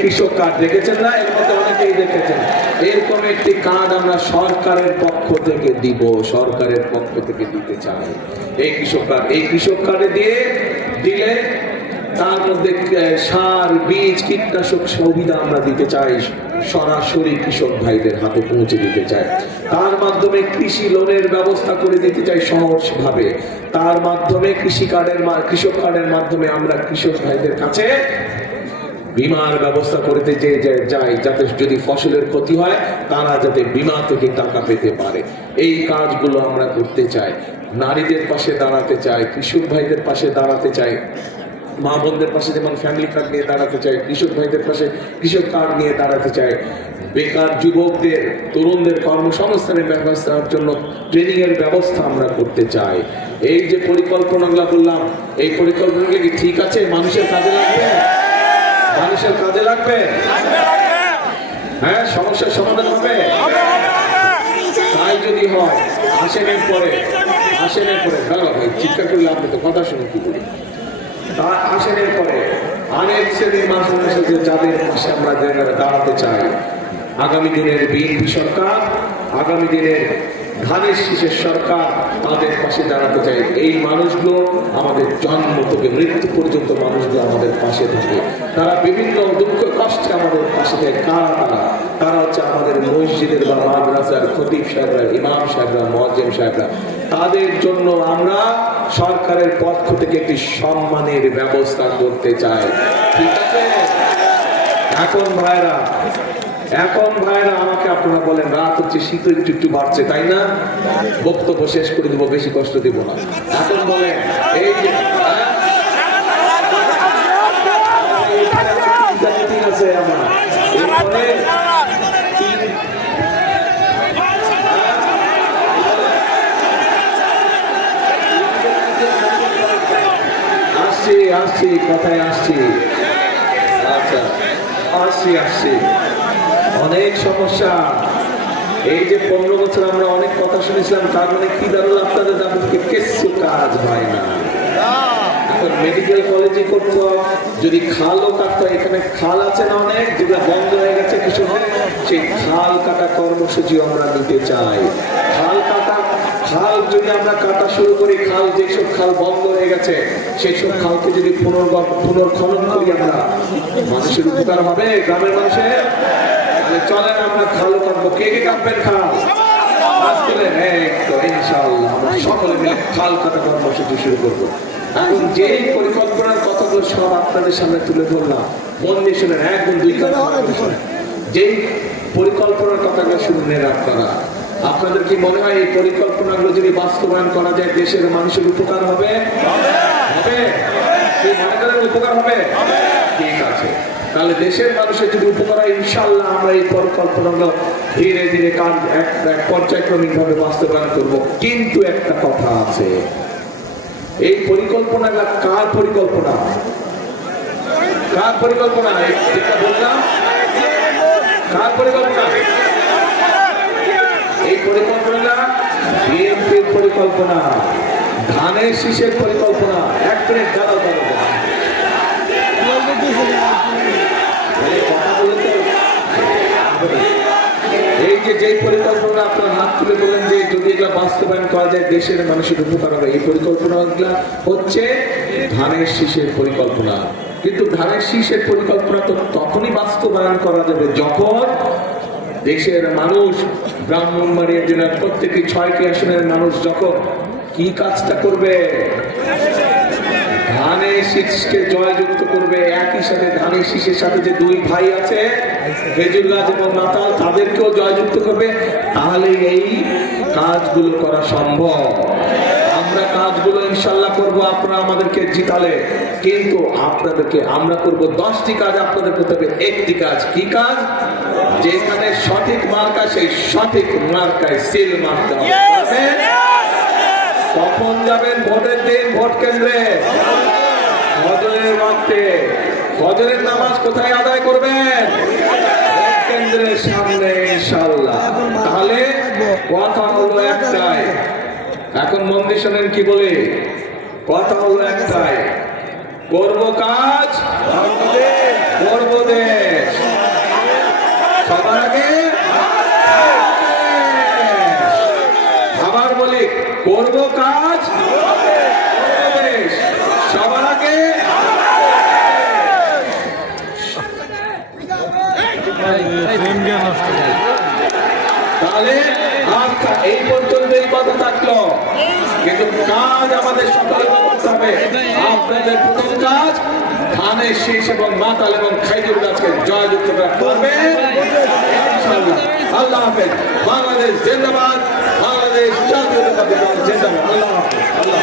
কৃষক কার্ড দেখেছেন না? এর মধ্যে অনেকেই দেখেছেন। এরকম একটি কার্ড আমরা সরকারের পক্ষ থেকে দিব, সরকারের পক্ষ থেকে দিতে চাই। এই কৃষক কার্ড এই কৃষক কার্ডে দিয়ে দিলে তার মধ্যে সার, বীজ, কীটনাশক সুবিধা আমরা দিতে চাই। সরাসরি কৃষক ভাইদের হাতে পৌঁছে দিতে চাই। তার মাধ্যমে কৃষি লোনের ব্যবস্থা করে দিতে চাই সহজভাবে। তার মাধ্যমে কৃষি কার্ডের কৃষক কার্ডের মাধ্যমে আমরা কৃষক ভাইদের কাছে বিমার ব্যবস্থা করতে যে যে যাই যাতে যদি ফসলের ক্ষতি হয়, তারা যাতে বিমা থেকে টাকা পেতে পারে। এই কাজগুলো আমরা করতে চাই। নারীদের পাশে দাঁড়াতে চাই, কৃষক ভাইদের পাশে দাঁড়াতে চাই, মা বোনদের পাশে যেমন ফ্যামিলি কার্ড নিয়ে দাঁড়াতে চাই, কৃষক ভাইদের পাশে কৃষক কার্ড নিয়ে দাঁড়াতে চাই। বেকার যুবকদের, তরুণদের কর্মসংস্থানের ব্যবস্থার জন্য ট্রেনিং এর ব্যবস্থা আমরা করতে চাই। এই যে পরিকল্পনাগুলো বললাম, এই পরিকল্পনাগুলো কি ঠিক আছে? মানুষের কাজে লাগবে? মানুষের কাজে লাগবে? হ্যাঁ সমস্যার সমাধান হবে। তাই যদি হয় আসেনের পরে আসেনের পরে দাঁড়া ভাই চিৎকার করলে আপনি তো কথা শুনে কি করি তা আসেনের পরে অনেক শ্রেণির মানুষের সাথে যাদের পাশে আমরা জায়গায় দাঁড়াতে চাই। আগামী দিনের বিএনপি সরকার আগামী দিনের ধানের শীষের সরকার তাদের পাশে দাঁড়াতে চাই। এই মানুষগুলো আমাদের জন্ম থেকে মৃত্যু পর্যন্ত মানুষগুলো আমাদের পাশে থাকে তারা বিভিন্ন দুঃখ কষ্টে আমাদের পাশে থাকে। কারা তারা? তারা হচ্ছে আমাদের মসজিদের বা মাদ্রাসার খতিব সাহেবরা, ইমাম সাহেবরা মজ্জেম সাহেবরা। তাদের জন্য আমরা সরকারের পক্ষ থেকে একটি সম্মানের ব্যবস্থা করতে চাই। ঠিক আছে? এখন ভাইরা এখন ভাইরা আমাকে আপনারা বলেন, রাত হচ্ছে, শীত একটু একটু বাড়ছে, তাই না? বক্তব্য শেষ করে দেবো, বেশি কষ্ট দেব না। এখন বলেন, এই যে, আসছি আসছি, কথায় আসছি। আচ্ছা আসছি আসছি। অনেক সমস্যা। এই যে পনেরো বছর আমরা অনেক কথা শুনেছিলাম, তার মানে কি দাঁড়াল আপনাদের তাদেরকে কিছু কাজ হয় না। মেডিকেল কলেজে করতে যদি খালও কাটতে এখানে খাল আছে না অনেক? যেগুলো বন্ধ হয়ে গেছে কিছু সেই খাল কাটা কর্মসূচি আমরা নিতে চাই। খাল কাটা খাল যদি আমরা কাটা শুরু করি খাল যেসব খাল বন্ধ হয়ে গেছে সেই সব খালকে যদি পুনর্গঠ পুনর্খনন করি আমরা মানুষের উপকার হবে গ্রামের মানুষের? চলেন আমরা খাল কাটবো। কে কে কাটবেন খাল? তুলে এই তো ইনশাআল্লাহ আমরা সকলে মিলে খাল কাটা কর্মসূচি শুরু করব। এখন যেই পরিকল্পনার কথাগুলো সব আপনাদের সামনে তুলে ধরলাম শুনেন একদম দুই কাজ করে শুনেন। যেই পরিকল্পনার কথাগুলো শুনলেন আপনারা আপনাদের কি মনে হয় এই পরিকল্পনাগুলো যদি বাস্তবায়ন করা যায়, দেশের মানুষের উপকার হবে? উপকার হবে? ঠিক আছে। তাহলে দেশের মানুষের যদি উপকার হয় ইনশাল্লাহ আমরা এই পরিকল্পনাগুলো ধীরে ধীরে কাজ এক পর্যায়ক্রমিক ভাবে বাস্তবায়ন করব। কিন্তু একটা কথা আছে। এই পরিকল্পনাটা কার পরিকল্পনা? কার পরিকল্পনা? বললাম, কার পরিকল্পনা? পরিকল্পনা, বিএনপির পরিকল্পনা, ধানের শীষের পরিকল্পনা, এক মিনিট দাঁড়াও এই যে পরিকল্পনা আপনার হাত তুলে বললেন যে যদি এগুলো বাস্তবায়ন করা যায়, দেশের মানুষের উপকার হবে, এই পরিকল্পনাগুলো হচ্ছে ধানের শীষের পরিকল্পনা। কিন্তু ধানের শীষের পরিকল্পনা তো তখনই বাস্তবায়ন করা যাবে যখন দেশের মানুষ ব্রাহ্মণবাড়িয়া জেলার প্রত্যেকটি ছয়টি আসনের মানুষ যখন কি কাজটা করবে? ধানের শীষকে জয়যুক্ত করবে। একই সাথে ধানের শীষের সাথে যে দুই ভাই আছে এবং তাদেরকেও জয়যুক্ত করবে। তাহলে এই কাজগুলো করা সম্ভব। আমরা কাজগুলো ইনশাল্লাহ করব আপনারা আমাদেরকে জিতালে। কিন্তু আপনাদেরকে আমরা করব দশটি কাজ আপনাদের করতে হবে। একটি কাজ কি কাজ? যেখানে সঠিক মার্কা সেই সঠিক মার্কায় সিল মার্কা কখন যাবেন ভোটের দিন ভোট কেন্দ্রে। ফজরের ওয়াক্তে ফজরের নামাজ কোথায় আদায় করবেন? কেন্দ্রের সামনে ইনশাআল্লাহ। তাহলে কথা হলো একটাই। এখন মন দিয়ে শোনেন কি বলে? কথা হলো একটাই। করব কাজ? করব দেশ করব কাজ? সবার আগে তাহলে আচ্ছা এই কথা থাকল। কিন্তু কাজ আমাদের সকলে করতে হবে। আপনাদের প্রথম কাজ ধানের শীষ এবং মাতাল এবং খাইজুর গাছকে জয়যুক্ত করা করবে। আল্লাহ হাফেজ। বাংলাদেশ জিন্দাবাদ। আল্লাহ।